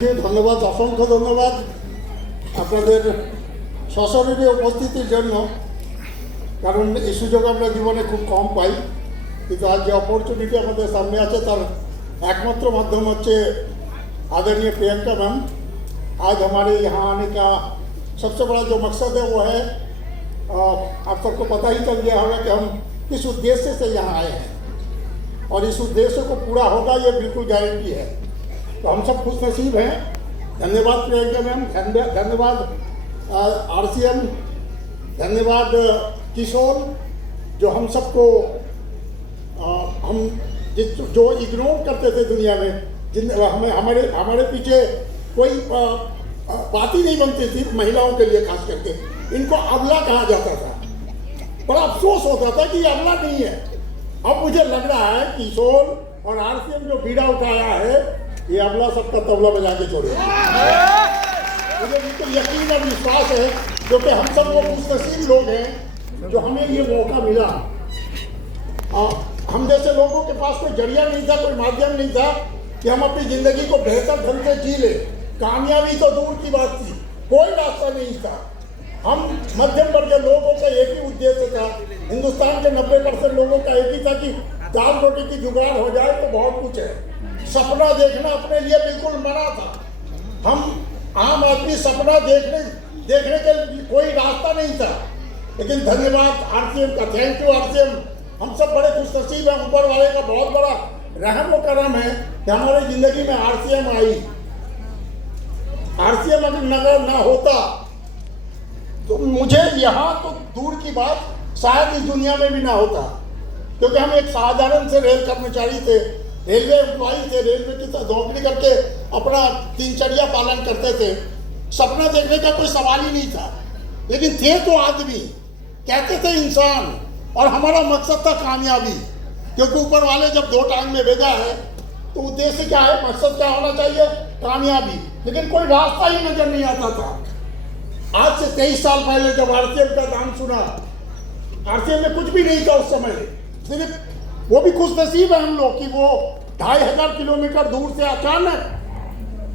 ধন্যবাদ, অসংখ্য ধন্যবাদ আপনাদের সশরীরে উপস্থিতির জন্য। কারণ এই সুযোগ আমরা জীবনে খুব কম পাই, কিন্তু আজ যে অপরচুনিটি আমাদের সামনে আছে তার একমাত্র माध्यम হচ্ছে आदरणीय प्रियंका मैम। आज हमारे यहाँ आने का सबसे बड़ा जो मकसद है वो है, आप सबको पता ही चल गया होगा कि हम किस उद्देश्य से यहाँ आए हैं और इस उद्देश्य को पूरा होगा ये बिल्कुल गारंटी है। तो हम सब खुश नसीब हैं। धन्यवाद प्रियंका मैम, धन्यवाद आरसीएम, धन्यवाद किशोर, जो हम सबको हम जो इग्नोर करते थे दुनिया में, जिन हमें हमारे पीछे कोई बात ही नहीं बनती थी महिलाओं के लिए, खास करके इनको अबला कहा जाता था। बड़ा अफसोस होता था कि ये अबला नहीं है। अब मुझे लग रहा है किशोर और आरसीएम जो बीड़ा उठाया है ये अबला सबका तबला बजा के छोड़ेगा। मुझे बिल्कुल यकीन और विश्वास है, क्योंकि हम सब वो खुशनसीब लोग हैं जो हमें ये मौका मिला। हम जैसे लोगों के पास कोई जरिया नहीं था, कोई माध्यम नहीं था कि हम अपनी ज़िंदगी को बेहतर ढंग से जी ले। कामयाबी तो दूर की बात थी, कोई रास्ता नहीं था। हम मध्यम वर्ग के लोगों का एक ही उद्देश्य था, हिंदुस्तान के 90% लोगों का एक ही था कि दाल रोटी की जुगाड़ हो जाए तो बहुत कुछ है। सपना देखना अपने लिए बिल्कुल मना था। हम आम आदमी सपना देखने के कोई रास्ता नहीं था। लेकिन धन्यवाद आरसीएम का, थैंक यू आरसीएम। हम सब बड़े खुशनसीब हैं, ऊपर वाले का बहुत बड़ा रहम व करम है कि हमारी ज़िंदगी में आरसीएम आई। आरसीएम अगर नगर ना होता तो मुझे यहाँ तो दूर की बात शायद इस दुनिया में भी ना होता, क्योंकि हम एक साधारण से रेल कर्मचारी थे, रेलवे एम्प्लॉई थे, रेलवे की नौकरी करके अपना दिनचर्या पालन करते थे। सपना देखने का कोई सवाल ही नहीं था, लेकिन थे तो आदमी, कहते थे इंसान, और हमारा मकसद था कामयाबी। क्योंकि ऊपर वाले जब दो टांग में भेजा है तो उद्देश्य क्या है, मकसद क्या होना चाहिए, कामयाबी। लेकिन कोई रास्ता ही नजर नहीं आता था। आज से 23 साल पहले जब आरसीएम का नाम सुना, आरसीएम में कुछ भी नहीं था उस समय, सिर्फ वो भी खुश नसीब है हम लोग कि वो 2500 किलोमीटर दूर से अचानक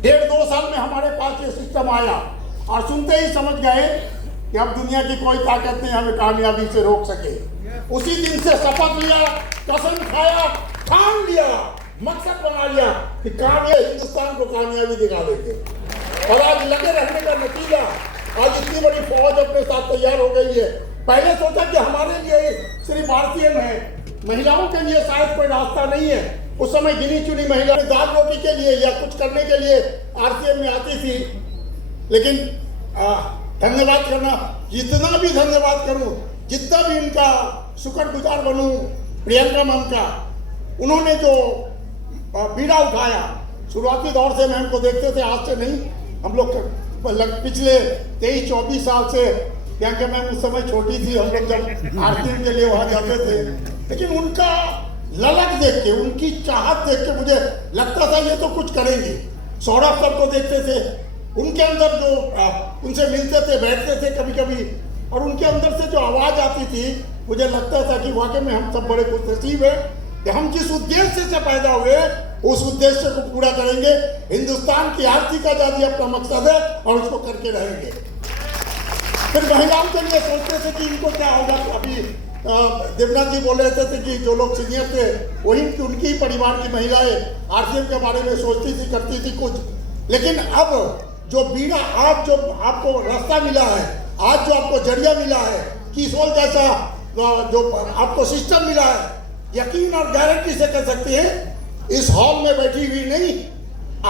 1.5-2 साल में हमारे पास ये सिस्टम आया, और सुनते ही समझ गए कि अब दुनिया की कोई ताकत नहीं हमें कामयाबी से रोक सके। उसी दिन से शपथ लिया, कसम खाया, ठान लिया, मकसद बना लिया कि कामयाब हिंदुस्तान को कामयाबी दिखा देंगे। और आज लगे रहने का नतीजा, आज इतनी बड़ी फौज अपने साथ तैयार हो गई है। पहले सोचा कि हमारे लिए सिर्फ आरसीएम है, महिलाओं के लिए शायद कोई रास्ता नहीं है। उस समय गिनी चुनी महिलाएं दाल रोटी के लिए या कुछ करने के लिए आरसीएम में आती थी। लेकिन धन्यवाद करना, जितना भी धन्यवाद करूं, जितना भी इनका शुक्रगुजार बनूं प्रियंका मैम का, उन्होंने जो बीड़ा उठाया, शुरुआती दौर से मैम को देखते थे, आज से नहीं। हम लोग पिछले 23-24 साल से, प्रियंका मैम उस समय छोटी थी, हम लोग जब आरसीएम के लिए वहाँ जाते थे, लेकिन उनका ललक देख के, उनकी चाहत देख के मुझे लगता था ये तो कुछ करेंगे। सौरभ सर को देखते थे, उनके अंदर जो उनसे मिलते थे, बैठते थे कभी कभी, और उनके अंदर से जो आवाज़ आती थी, मुझे लगता था कि वाकई में हम सब बड़े खुशनसीब हैं कि हम जिस उद्देश्य से पैदा हुए उस उद्देश्य को पूरा करेंगे। हिंदुस्तान की आर्थिक आज़ादी अपना मकसद है और उसको करके रहेंगे। फिर महिलाओं के लिए सोचते थे कि इनको क्या होगा। अभी देवनाथ जी बोल रहे थे कि जो लोग सीनियर थे वही उनकी ही परिवार की महिलाएं आरसीएम के बारे में सोचती थी, करती थी कुछ। लेकिन अब जो बीड़ा, आप जो आपको रास्ता मिला है, आज जो आपको जरिया मिला है, किशोर जैसा जो आपको सिस्टम मिला है, यकीन और गारंटी से कह सकते हैं, इस हॉल में बैठी हुई नहीं,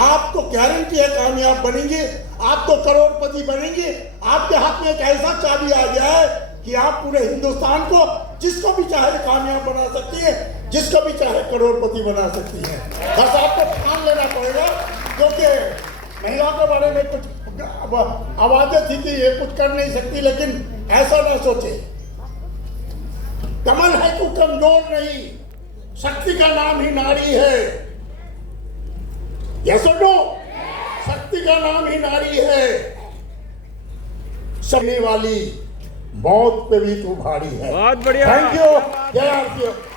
आपको गारंटी है कामयाब बनेंगे, आप तो करोड़पति बनेंगे। आपके हाथ में एक ऐसा चाबी आ गया है कि आप पूरे हिंदुस्तान को जिसको भी चाहे कामयाब बना सकती है, जिसको भी चाहे करोड़पति बना सकती है। बस आपको ठान लेना पड़ेगा, क्योंकि महिलाओं के बारे में कुछ आवाजें थी कि ये कुछ कर नहीं सकती, लेकिन ऐसा ना सोचे। कमल है तो कमजोर नहीं, शक्ति का नाम ही नारी है। यस और नो? शक्ति का नाम ही नारी है। सबने वाली मौत पे भी तू भारी है। बहुत बढ़िया, थैंक यू। जय आरसीएम।